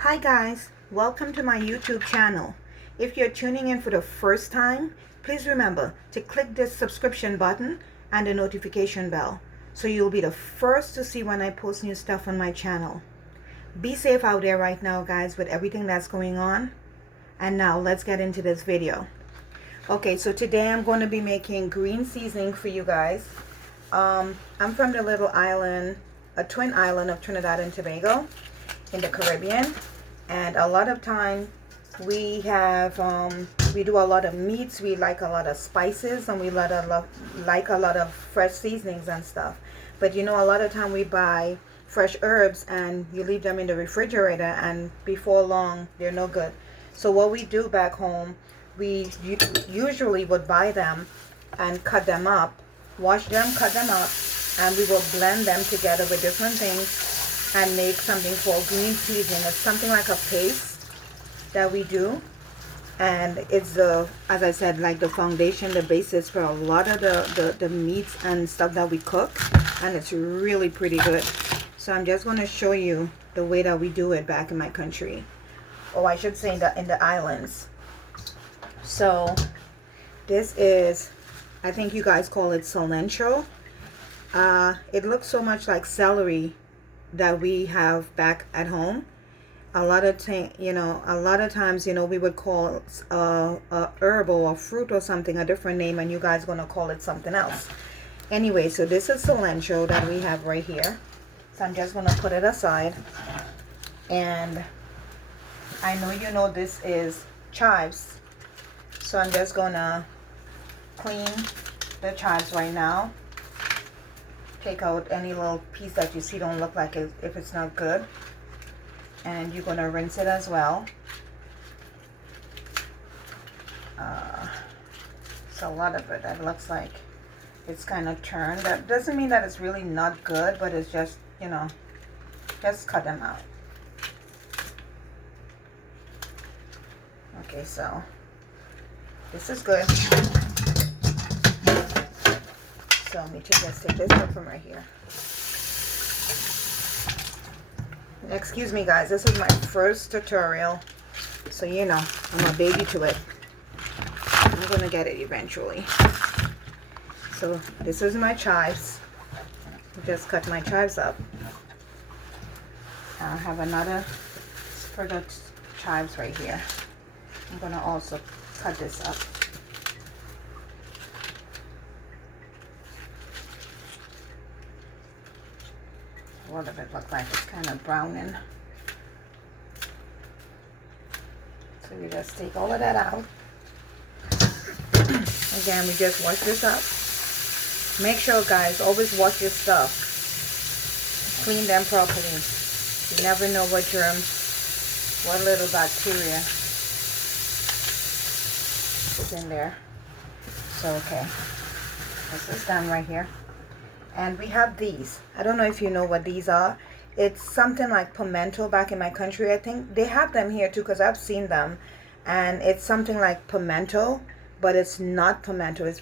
Hi guys, welcome to my YouTube channel. If you're tuning in for the first time, please remember to click this subscription button and the notification bell so you'll be the first to see when I post new stuff on my channel. Be safe out there right now guys with everything that's going on. And now let's get into this video. Okay, so today I'm going to be making green seasoning for you guys. I'm from the little island, a twin island of Trinidad and Tobago in the Caribbean, and a lot of time we have we do a lot of meats. We like a lot of spices, and we like a lot of fresh seasonings and stuff. But you know, a lot of time we buy fresh herbs and you leave them in the refrigerator, and before long they're no good. So what we do back home, we usually would buy them and cut them up, wash them, cut them up, and we will blend them together with different things and make something called green seasoning. It's something like a paste that we do, and it's as I said, like the foundation, the basis for a lot of the meats and stuff that we cook, and it's really pretty good. So I'm just going to show you the way that we do it back in my country, or I should say in the islands. So this is, I think you guys call it cilantro. It looks so much like celery that we have back at home. A lot of times, we would call a herb or a fruit or something a different name, and you guys gonna call it something else. Anyway, so this is cilantro that we have right here. So I'm just gonna put it aside, and I know you know this is chives, so I'm just gonna clean the chives right now. Take out any little piece that you see don't look like it if it's not good, and you're gonna rinse it as well. So a lot of it that looks like it's kind of turned. That doesn't mean that it's really not good, but it's just, you know, just cut them out. Okay, so this is good. So let me just take this up from right here. Excuse me guys, this is my first tutorial, so you know, I'm a baby to it. I'm gonna get it eventually. So this is my chives. Just cut my chives up. I have another sprig of chives right here. I'm gonna also cut this up. A lot of it looks like it's kind of browning. So we just take all of that out. Again, we just wash this up. Make sure guys, always wash your stuff. Clean them properly. You never know what germs, what little bacteria is in there. So okay, this is done right here. And we have these. I don't know if you know what these are. It's something like pimento back in my country. I think they have them here too because I've seen them. And it's something like pimento, but it's not pimento. I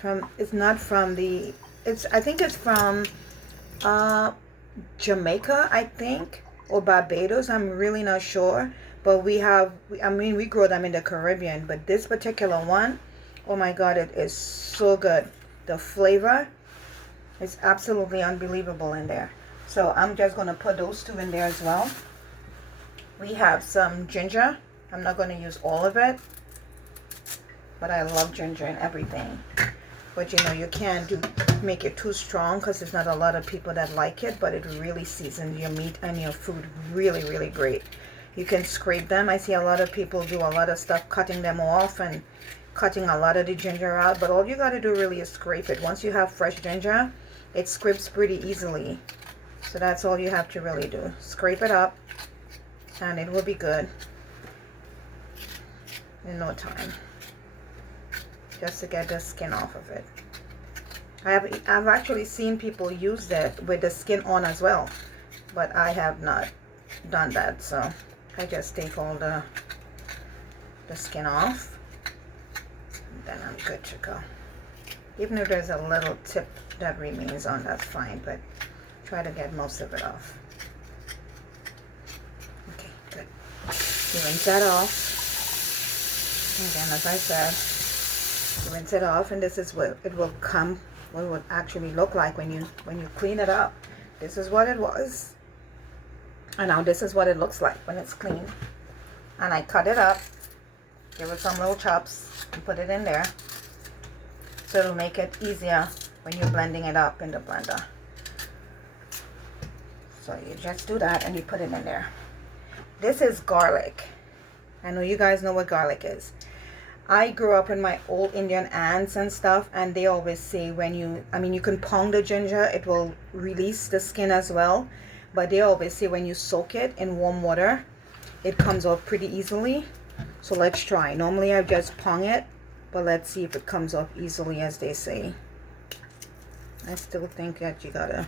think it's from Jamaica, I think, or Barbados. I'm really not sure. But we grow them in the Caribbean. But this particular one, oh my God, it is so good. The flavor, it's absolutely unbelievable in there. So I'm just going to put those two in there as well. We have some ginger. I'm not going to use all of it, but I love ginger and everything. But you know, you can't make it too strong because there's not a lot of people that like it, but it really seasons your meat and your food really, really great. You can scrape them. I see a lot of people do a lot of stuff cutting them off and cutting a lot of the ginger out, but all you got to do really is scrape it. Once you have fresh ginger, it scrapes pretty easily. So that's all you have to really do. Scrape it up and it will be good in no time. Just to get the skin off of it. I've actually seen people use that with the skin on as well, but I have not done that. So I just take all the skin off, and then I'm good to go. Even if there's a little tip that remains on, that's fine, but try to get most of it off. Okay, good. You rinse that off. Again, as I said, you rinse it off, and this is what it will come, what it would actually look like when you clean it up. This is what it was, and now this is what it looks like when it's clean. And I cut it up, give it some little chops, and put it in there, so it'll make it easier when you're blending it up in the blender. So you just do that and you put it in there. This is garlic. I know you guys know what garlic is. I grew up in my old Indian aunts and stuff, and they always say when you can pound the ginger, it will release the skin as well. But they always say when you soak it in warm water, it comes off pretty easily. So let's try. Normally I just pound it, but let's see if it comes off easily as they say. I still think that you gotta,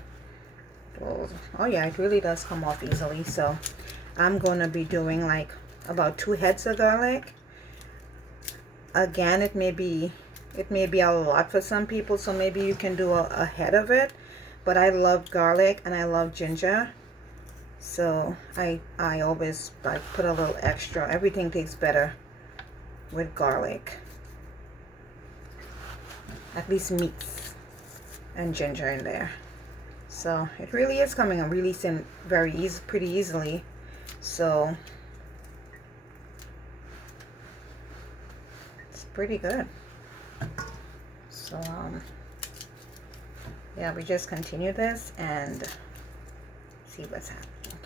oh yeah, it really does come off easily. So I'm gonna be doing like about 2 heads of garlic. Again, it may be a lot for some people, so maybe you can do a head of it. But I love garlic and I love ginger, so I always like put a little extra. Everything tastes better with garlic, at least meats and ginger in there. So it really is coming and releasing pretty easily. So pretty good. So yeah, we just continue this and see what's happening.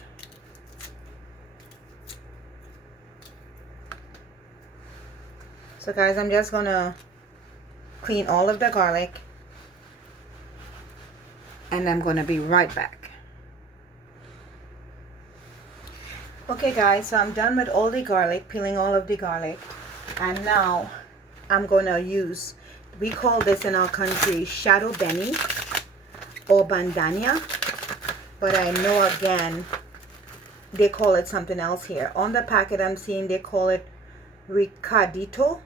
So guys, I'm just gonna clean all of the garlic and I'm gonna be right back. Okay guys, so I'm done with all the garlic, peeling all of the garlic, and now I'm gonna use, we call this in our country shadow benny or bandania, but I know again they call it something else here. On the packet I'm seeing they call it ricardito.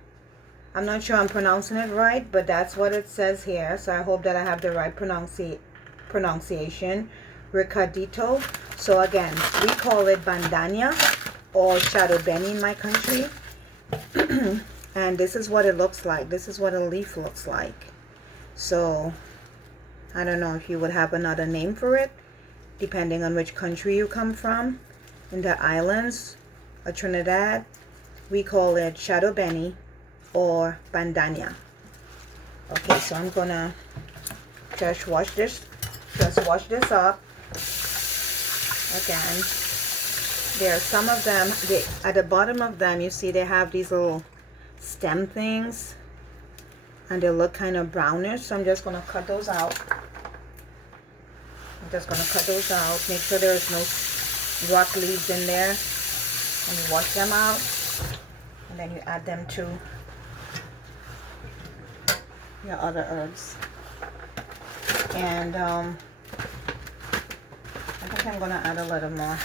I'm not sure I'm pronouncing it right, but that's what it says here, so I hope that I have the right pronunciation. Ricardito. So again, we call it bandania or shadow benny in my country. And this is what it looks like. This is what a leaf looks like. So I don't know if you would have another name for it, depending on which country you come from. In the islands or Trinidad, we call it shadow benny or bandania. Okay, so I'm gonna just wash this up. Again, there are some of them, at the bottom of them you see they have these little stem things and they look kind of brownish, so I'm just going to cut those out. Make sure there is no rock leaves in there, and you wash them out, and then you add them to your other herbs. And I think I'm going to add a little more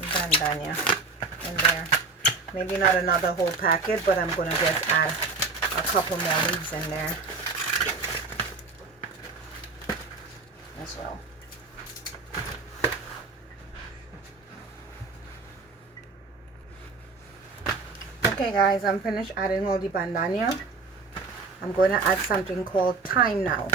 bandania in there. Maybe not another whole packet, but I'm going to just add a couple more leaves in there as well. Okay guys, I'm finished adding all the bandania. I'm going to add something called thyme now.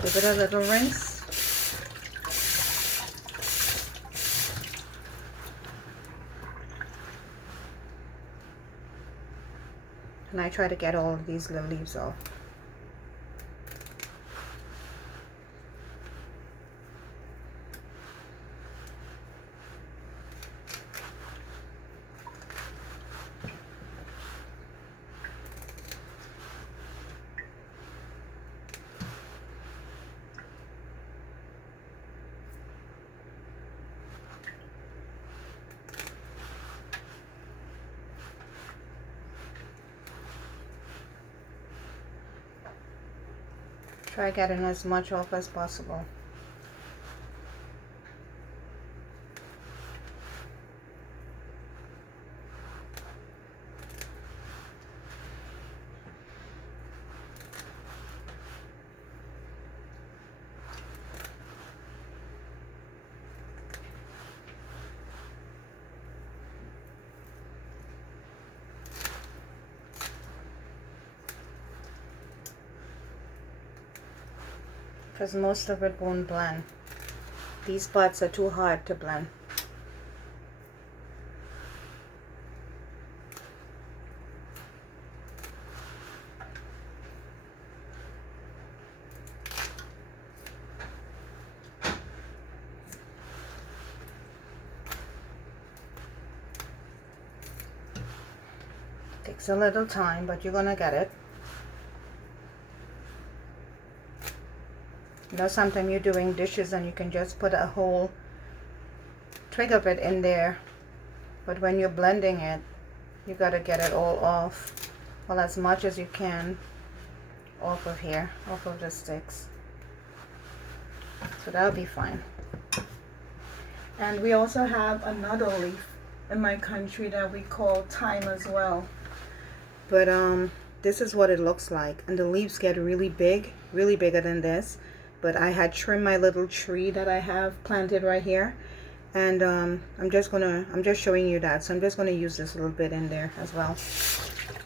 Give it a little rinse. And I try to get all of these little leaves off. Try getting as much off as possible. because most of it won't blend. These parts are too hard to blend. Takes a little time, but you're gonna get it. You know, sometimes you're doing dishes and you can just put a whole twig of it in there, but when you're blending it, you gotta get it all off, well, as much as you can off of here, off of the sticks. So that'll be fine. And we also have another leaf in my country that we call thyme as well. But this is what it looks like, and the leaves get really big, really bigger than this. But I had trimmed my little tree that I have planted right here, and I'm just showing you that. So I'm just gonna use this a little bit in there as well.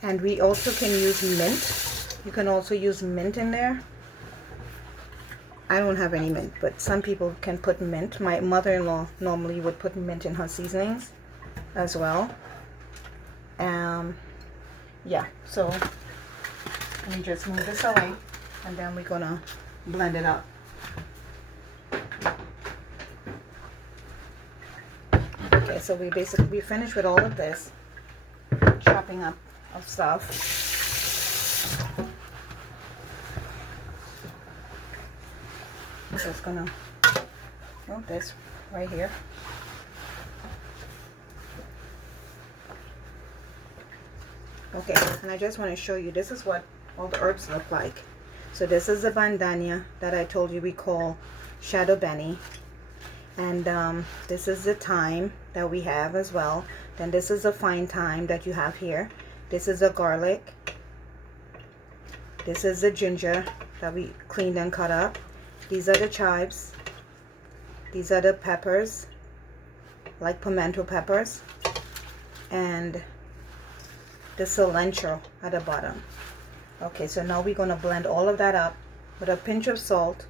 And we also can use mint. You can also use mint in there. I don't have any mint, but some people can put mint. My mother-in-law normally would put mint in her seasonings as well. Yeah, so let me just move this away, and then we're gonna blend it up. Okay, so we finished with all of this chopping up of stuff. I'm just gonna move this right here. Okay, and I just want to show you, this is what all the herbs look like. So this is the bandania that I told you we call shadow benny. And this is the thyme that we have as well. Then this is a fine thyme that you have here. This is a garlic. This is the ginger that we cleaned and cut up. These are the chives. These are the peppers, like pimento peppers. And the cilantro at the bottom. Okay, so now we're gonna blend all of that up with a pinch of salt.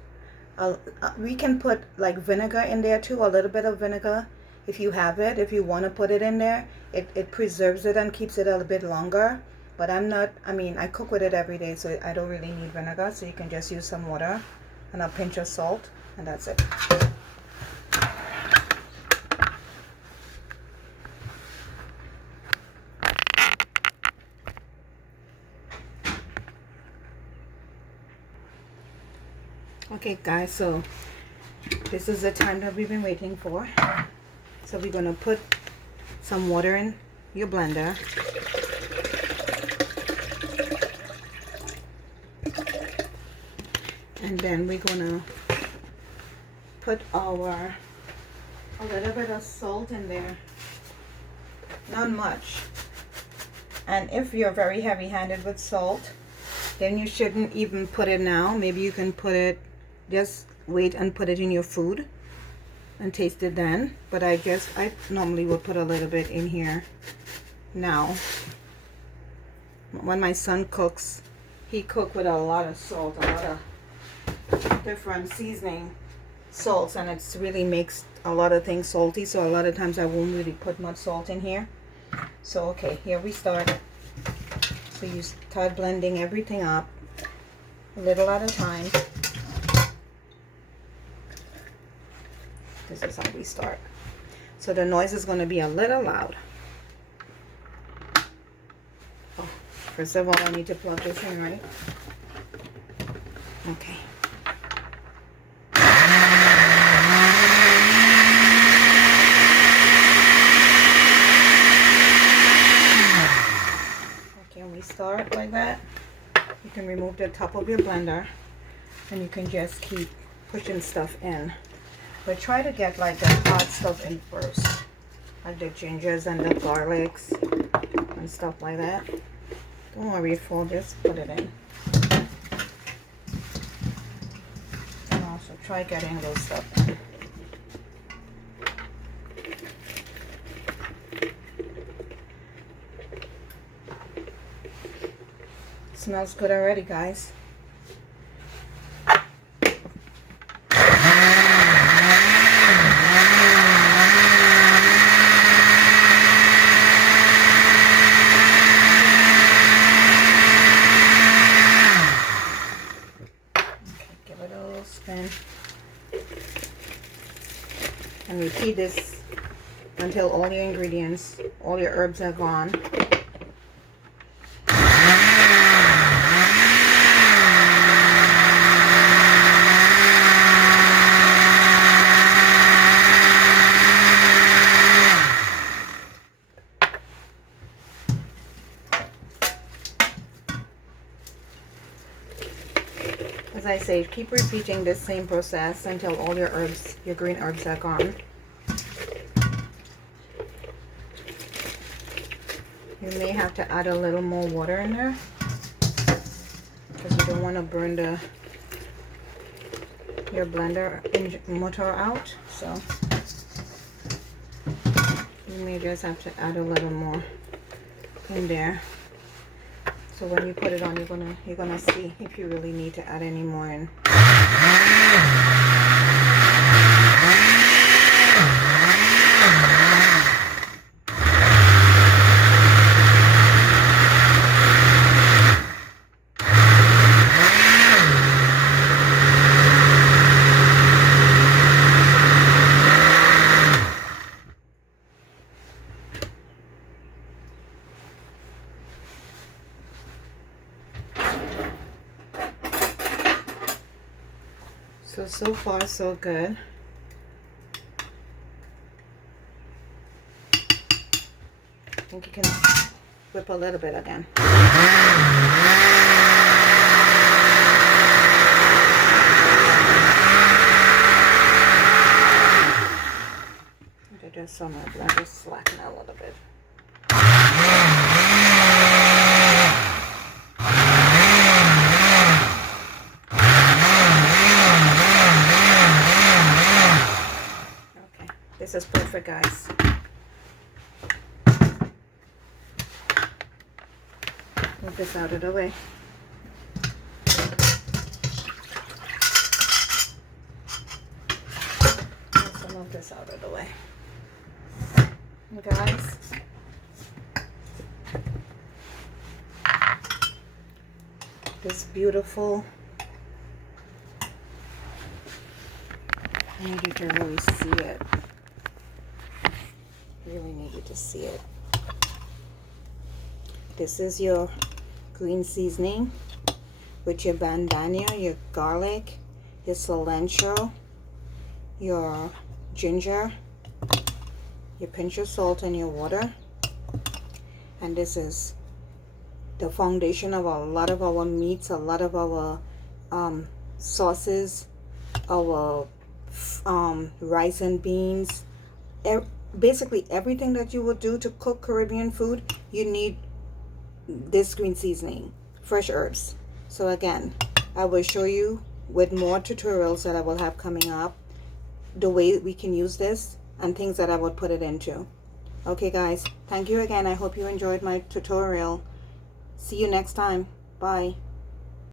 We can put like vinegar in there too, a little bit of vinegar if you have it. If you want to put it in there, it preserves it and keeps it a little bit longer. But I cook with it every day, so I don't really need vinegar. So you can just use some water and a pinch of salt, and that's it. Okay guys, so this is the time that we've been waiting for. So we're gonna put some water in your blender. And then we're gonna put a little bit of salt in there. Not much. And if you're very heavy-handed with salt, then you shouldn't even put it now. Maybe you can put it, just wait and put it in your food and taste it then. But I normally would put a little bit in here now. When my son cooks, he cooks with a lot of salt, a lot of different seasoning salts, and it really makes a lot of things salty. So a lot of times I won't really put much salt in here. So okay, here we start. So you start blending everything up a little at a time. This is how we start. So the noise is going to be a little loud. Oh, first of all, I need to plug this in, right? Okay. Start like that. You can remove the top of your blender and you can just keep pushing stuff in, but try to get like the hot stuff in first, like the gingers and the garlics and stuff like that. Don't worry if you'll just put it in, and also try getting those stuff in. Smells good already, guys. And repeat this until all your ingredients, all your herbs are gone. As I say, keep repeating this same process until all your herbs, your green herbs are gone. You may have to add a little more water in there because you don't want to burn your blender motor out. So you may just have to add a little more in there. So when you put it on, you're gonna see if you really need to add any more in. So far so good. I think you can whip a little bit again. I just saw my blender slacken a little bit. This is perfect, guys. Move this out of the way. Also move this out of the way. And guys, this beautiful, I need you to really see it. Really need you to see it. This is your green seasoning with your bandana, your garlic, your cilantro, your ginger, your pinch of salt, and your water. And this is the foundation of a lot of our meats, a lot of our sauces, our rice and beans. Basically everything that you would do to cook Caribbean food, you need this green seasoning, fresh herbs. So again, I will show you with more tutorials that I will have coming up the way we can use this and things that I would put it into. Okay guys, thank you again. I hope you enjoyed my tutorial. See you next time. Bye.